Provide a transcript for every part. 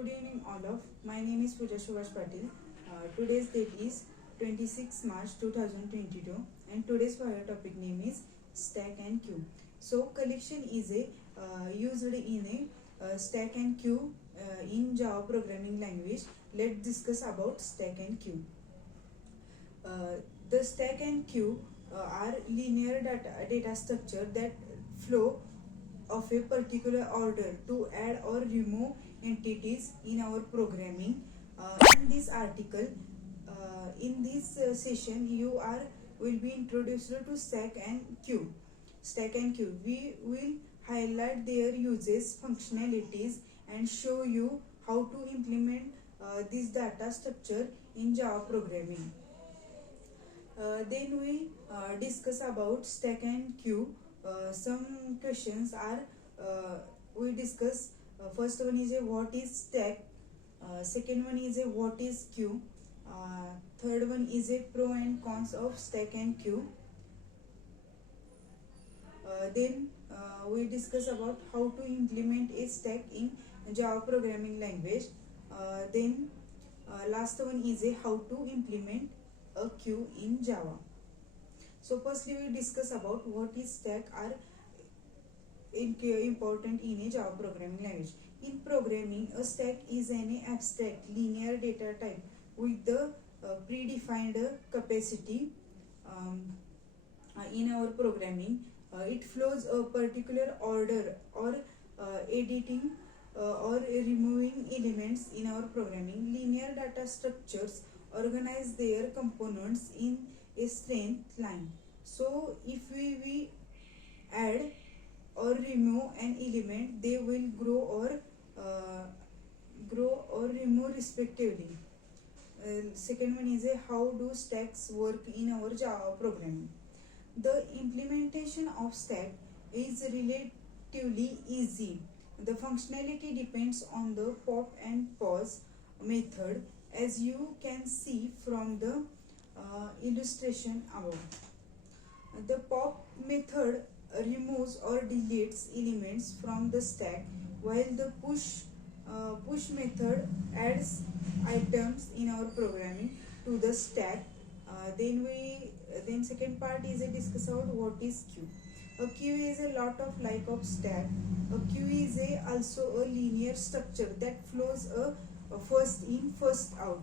Good evening, all of. My name is Pooja Subhash Patil. Today's date is 26 March 2022, and today's bio topic name is stack and queue. So, collection is a used in a stack and queue in Java programming language. Let's discuss about stack and queue. The stack and queue are linear data structure that flow of a particular order to add or remove entities in our programming. In this article, in this session, you are will be introduced to stack and queue. Stack and queue. We will highlight their uses, functionalities, and show you how to implement this data structure in Java programming. Then we discuss about stack and queue. Some questions are we discuss. First one is a what is stack. Second one is a what is queue. Third one is a pro and cons of stack and queue. Then we discuss about how to implement a stack in Java programming language. Then last one is a how to implement a queue in Java. So firstly we discuss about what is stack are important in a Java programming language. In programming, a stack is an abstract linear data type with the predefined capacity in our programming. It flows a particular order or editing or removing elements in our programming. Linear data structures organize their components in a straight line. So if we add or remove an element, they will grow or remove respectively. Second one is a how do stacks work in our Java programming. The implementation of stack is relatively easy. The functionality depends on the pop and pause method, as you can see from the illustration above. The pop method removes or deletes elements from the stack, while the push method adds items in our programming to the stack. Then second part is a discuss about what is queue. A queue is a lot of like of stack. A queue is also a linear structure that flows a first in first out,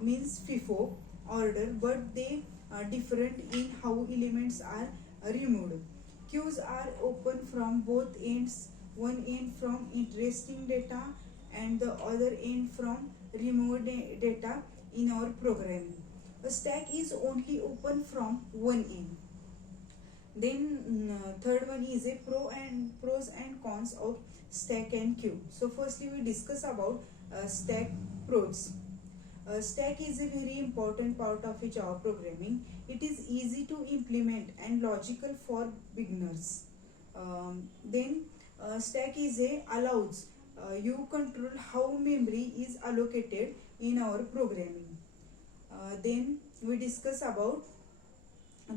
means FIFO order, but they are different in how elements are removed. Queues are open from both ends, one end from interesting data and the other end from removed data in our programming. A stack is only open from one end. Then third one is a pros and cons of stack and queue. So firstly we discuss about stack pros. Stack is a very important part of Java programming. It is easy to implement and logical for beginners. Then stack is allows you control how memory is allocated in our programming. Then we discuss about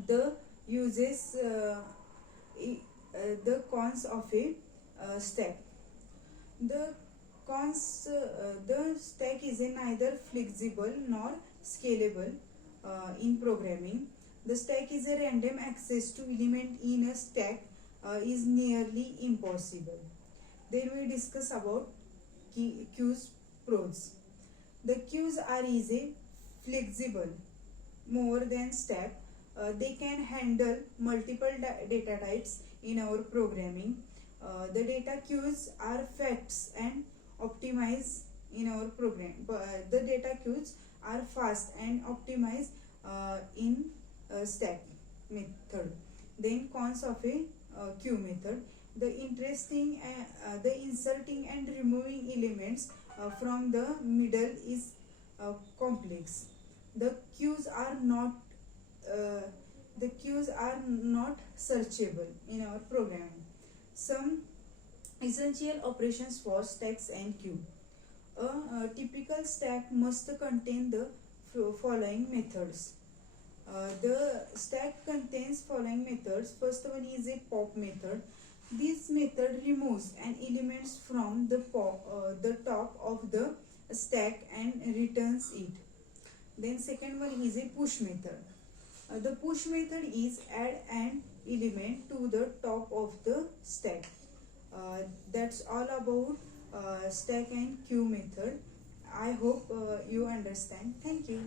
the uses, the cons of a stack. The cons, the stack is neither flexible nor scalable in programming. The stack is a random access to element in a stack is nearly impossible. Then we discuss about queues pros. The queues are easy, flexible, more than stack. They can handle multiple data types in our programming. The data queues are fast and optimized in our program. The data queues are fast and optimized in stack method. Then cons of a queue method. The inserting and removing elements from the middle is complex. The queues are not searchable in our programming. Some essential operations for stacks and queue. A typical stack must contain the following methods. The stack contains following methods. First one is a pop method. This method removes an elements from the top of the stack and returns it. Then second one is a push method. The push method is add an element to the top of the stack. That's all about stack and queue method. I hope you understand. Thank you.